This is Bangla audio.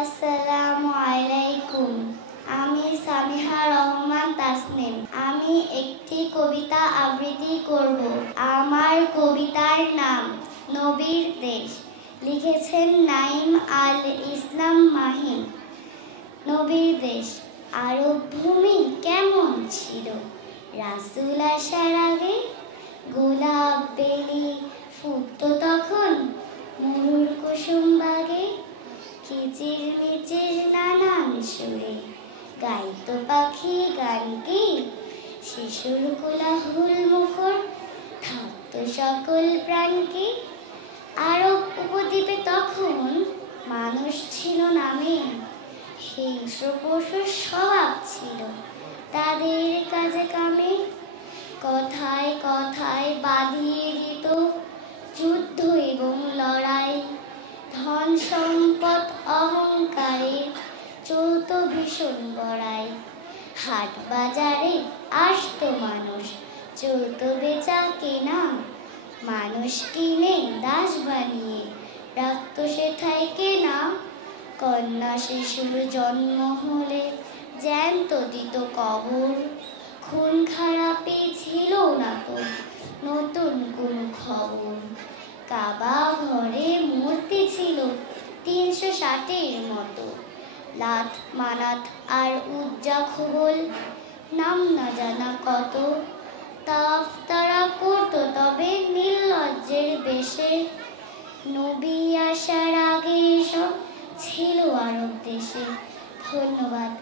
আসসালামু আলাইকুম। আমি সামিহা রহমান তাসনিম। আমি একটি কবিতা আবৃত্তি করব। আমার কবিতার নাম নবীর দেশ। লিখেছেন নাইম আল ইসলাম মাহিন। নবীর দেশ আরব ভূমি কেমন ছিল রাসূল আসার আগে? গোলাপ বেলি ফুটতো তখন মরুর কুসুম বাগে। কিচির মিচির নানান সুরে গাইতো পাখি গান কি? শিশুর কোলাহল মুখর থাকতো সকল প্রাণ কি? আরব উপদ্বীপে তখন মানুষ ছিল নামে, হিংস্র পশুর স্বভাব ছিল তাদের কাজে কামে। কথায় কথায় বাঁধিয়ে দিত যুদ্ধ এবং লড়াই, ধন সম্পদ অহংকারে চলত ভীষণ বড়াই। হাট বাজারে আসতো মানুষ, চলত বেচা কেনা, মানুষ কিনে দাস বানিয়ে রাখত সেথায় কেনা। কন্যা শিশুর জন্ম হলে জ্যান্ত দিত কবর, খুন খারাপি ছিল না তো নতুন কোনো খবর। কাবা ঘরে মূর্তি ছিল ৩৬০-এর মতো, লাত মানাত আর উজ্জা খুবল নাম না জানা কত। তাওয়াফ তারা করত তবে নির্লজ্জের বেশে, নবী আসার আগে এসব ছিল আরব দেশে। ধন্যবাদ।